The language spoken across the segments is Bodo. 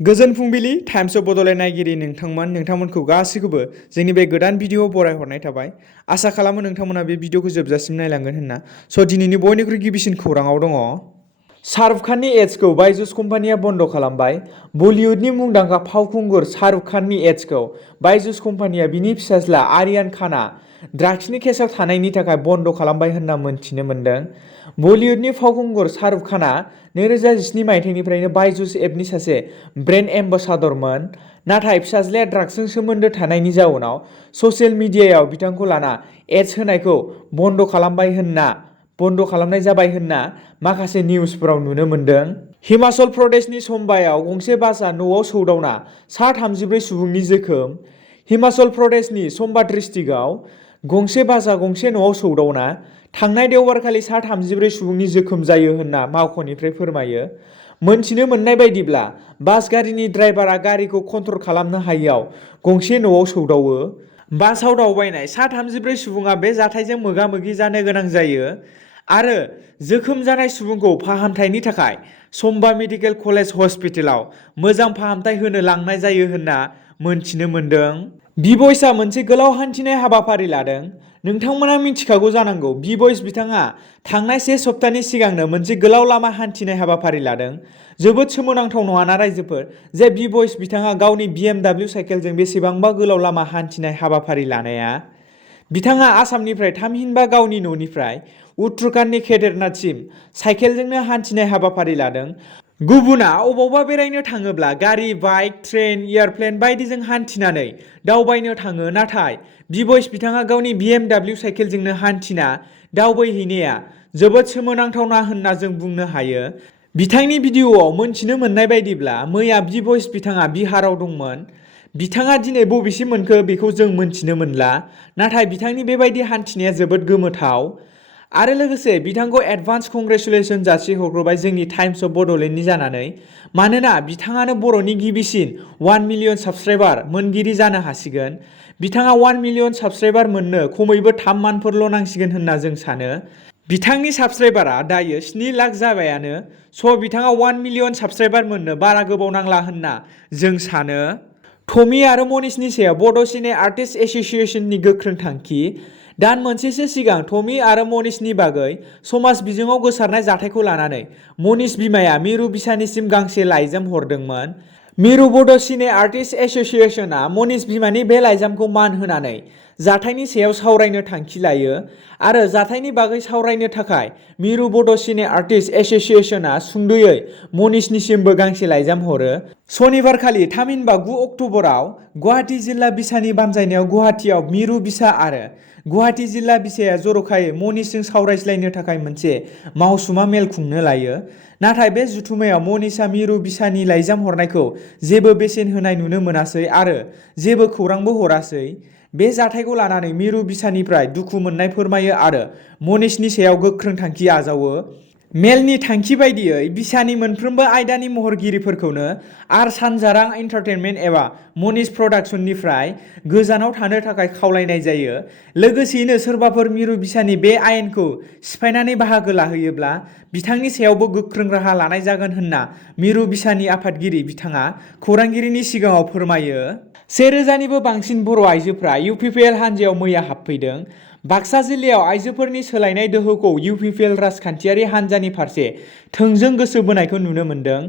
गोजोन फुंबिलि टाइम्स अफ बड'लेण्ड नायगिरि नोंथांमोनखौ गासैखौबो जोंनि बे गोदान भिडिअ बरायहरनाय थाबाय। आसा खालामो नोंथांमोना बे भिडिअखौ जोबजासिम नायलांगोन होनना। दिनैनि बयनिख्रुइ गिबिसिन खौराङाव दङ। शाहरुख खाननि एड्सखौ बायजुस कम्पानिया बन्द खालामबाय। बलिउडनि मुंदांखा फावखुंगुर शाहरुख खाननि एड्सखौ बायजुस कम्पानिया बिनि फिसाज्ला आर्यान खानआ ड्राग्सनि केसआव थानायनि थाखाय बन्द खालामबाय होनना मोनथिनो मोन्दों। बलिउडनि फावखुंगुर शाहरुख खानआ 2017 मायथाइनिफ्रायनो बायजुस एपनि सासे ब्रेन्ड एम्बासादरमोन। नाथाय फिसाज्लाया ड्राग्सजों सोमोन्दो थानायनि जाउनाव ससियेल मिडियायाव बिथांखौ लाना एड्स होनायखौ बन्द खालामनाय जाबाय होनना माखासे निउसफोराव नुनो मोन्दों। हिमाचल प्रदेशनि चम्बायाव गंसे बासआ न'आव सौदावना सा 34 सुबुंनि जोखोम। हिमाचल प्रदेशनि चम्बा डिस्ट्रिक्टआव गंसे बासआ गंसे न'आव सौदावना थांनाय देवबारखालि सा 34 सुबुंनि जोखोम जायो होनना मावख'निफ्राय फोरमायो। मोनथिनो मोननाय बायदिब्ला बास गारिनि ड्राइभारआ गारिखौ कन्ट्रल खालामनो हायैआव गंसे न'आव सौदावो। बासआव दावबायनाय सा 34 सुबुङा बे जाथायजों मोगा-मोगि जानो गोनां जायो आरो जोखोम जानाय सुबुंखौ फाहामथायनि थाखाय चम्बा मेडिकेल कलेज हस्पिटालाव मोजां फाहामथाय होनो लांनाय जायो होनना मोनथिनो मोन्दों। बि-बयसआ मोनसे गोलाव हान्थिनाय हाबाफारि लादों। नोंथांमोना मिथिखागौ जानांगौ, बि-बयस बिथाङा थांनाय से सप्तानि सिगांनो मोनसे गोलाव लामा हान्थिनाय हाबाफारि लादों। जोबोद सोमोनांथाव नङाना रायजोफोर, जे बि-बयस बिथाङा गावनि BMW साइकेलजों बेसेबांबा गोलाव लामा हान्थिनाय हाबाफारि लानाया। बिथाङा आसामनिफ्राय थामहिनबा गावनि न'निफ्राय उत्तराखन्डनि केदारनाथसिम साइकेलजोंनो हान्थिनाय हाबाफारि लादों। गुबुना अबावबा बेरायनो थाङोब्ला गारि, बाइक, ट्रेन, एयारप्लेन बायदिजों हान्थिनानै दावबायनो थाङो, नाथाय बि-बयस बिथाङा गावनि BMW साइकेलजोंनो हान्थिना दावबायहैनाया जोबोद सोमोनांथावना होनना जों बुंनो हायो। बिथांनि भिडिअ'आव मोनथिनो मोननाय बायदिब्ला मैया बि-बयस बिथाङा बिहाराव दंमोन। बिथाङा दिनै बबेसिम मोनखो बेखौ जों मोनथिनो मोनला, नाथाय बिथांनि बेबायदि हान्थिनाया जोबोद गोमोथाव। आरो लोगोसे बिथांखौ एडभान्स कंग्रेचुलेसन जासिहरग्रोबाय जोंनि टाइम्स अफ बड'लेण्डनि जानानै, मानोना बिथाङानो बर'नि गिबिसिन 1 मिलियन साबस्क्राइबार मोनगिरि जानो हासिगोन। बिथाङा 1 मिलियन साबस्क्राइबार मोननो खमैबो 3 मान्थफोरल' नांसिगोन होनना जों सानो। बिथांनि साबस्क्राइबारा दायो 7 लाख जाबायानो, बिथाङा 1 मिलियन साबस्क्राइबार मोननो बारा गोबाव नांला होनना जों सानो। टमी आरो मनीषनि सायाव बड' सिने आर्टिस्ट एस'सिएशननि गोख्रों थांखि। दान मोनसेसो सिगां टमी आरो मनीषनि बागै समाज बिजोङाव गोसारनाय जाथायखौ लानानै मनीष बिमाया मिरु बिसानिसिम गांसे लाइजाम हरदोंमोन। मिरु बड' सिने आर्टिस्ट एस'सिएशनआ मनीष बिमानि बे लाइजामखौ मान होनानै जाथायनि सायाव सावरायनो थांखि लायो आरो जाथायनि बागै सावरायनो थाखाय मिरु बड' सिने आर्टिस्ट एस'सिएशनआ सुंद'यै मनीषनिसिमबो गांसे लाइजाम हरो। सनिबारखालि थामहिनबा 9 अक्ट'बराव गुवाहाटी जिल्ला बिसानि बानजायनायाव गुवाहाटीआव मिरु बिसा आरो गुवाहाटी जिल्ला बिसाया जर'खायै मनीषजों सावरायज्लायनो थाखाय मोनसे मावसुमा मेल खुंनो लायो। नाथाय बे जथुम्मायाव मनीषआ मिरु बिसानि लाइजाम हरनायखौ जेबो बेसेन होनाय नुनो मोनासै आरो जेबो खौरांबो हरासै। बे जाथायखौ लानानै मिरु बिसानिफ्राय दुखु मोननाय फोरमायो आरो मनीषनि सायाव गोख्रों थांखि आजावो। मेलनि थांखि बायदियै बिसानि मोनफ्रोमबो आयदानि महरगिरिफोरखौनो आर सानजारां एन्टारटेनमेन्ट एबा मनीष प्रडाक्शननिफ्राय गोजानाव थानो थाखाय खावलायनाय जायो। लोगोसेयैनो सोरबाफोर मिरु बिसानि बे आयेनखौ सिफायनानै बाहागो लाहैयोब्ला बिथांनि सायावबो गोख्रों राहा लानाय जागोन होनना मिरु बिसानि आफादगिरि बिथाङा खौरांगिरिनि सिगाङाव फोरमायो। 1000 निबो बांसिन बर' आइजोफ्रा इउपिपिएल हान्जायाव मैया हाबफैदों। बाक्सा जिल्लायाव आइजोफोरनि सोलायनाय दोहौखौ इउपिपिएल राजखान्थियारि हान्जानि फारसे थोंजों गोसो बोनायखौ नुनो मोन्दों।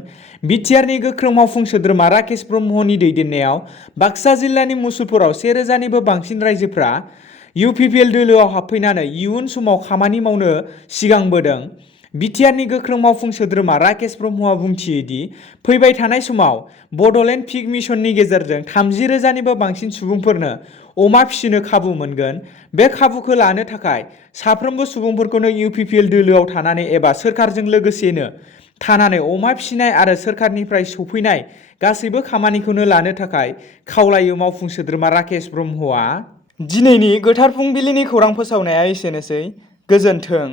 बिटिआरनि गोख्रों मावफुं सोद्रोमा राकेश ब्रह्मनि दैदेननायाव बाक्सा जिल्लानि मुसुलपुराव 1000 निबो बांसिन राइजोफ्रा इउपिपिएल दोलोआव हाबफैनानै इयुन समाव खामानि मावनो सिगांबोदों। बिटिआरनि गोख्रों मावफुं सोद्रोमा राकेश ब्रह्मआ बुंथियोदि फैबाय थानाय समाव बड'लेण्ड पिग मिशननि गेजेरजों 30,000 निबो बांसिन सुबुंफोरनो अमा फिसिनो खाबु मोनगोन। बे खाबुखौ लानो थाखाय साफ्रोमबो सुबुंफोरखौनो इउपिपिएल दोलोआव थानानै एबा सोरखारजों लोगोसेनो थानानै अमा फिसिनाय आरो सोरखारनिफ्राय सफैनाय गासैबो खामानिखौनो लानो थाखाय खावलायो मावफुं सोद्रोमा राकेश ब्रह्मआ। दिनैनि गोथार फुंबिलिनि खौरां फोसावनाया एसेनोसै। गोजोन्थों।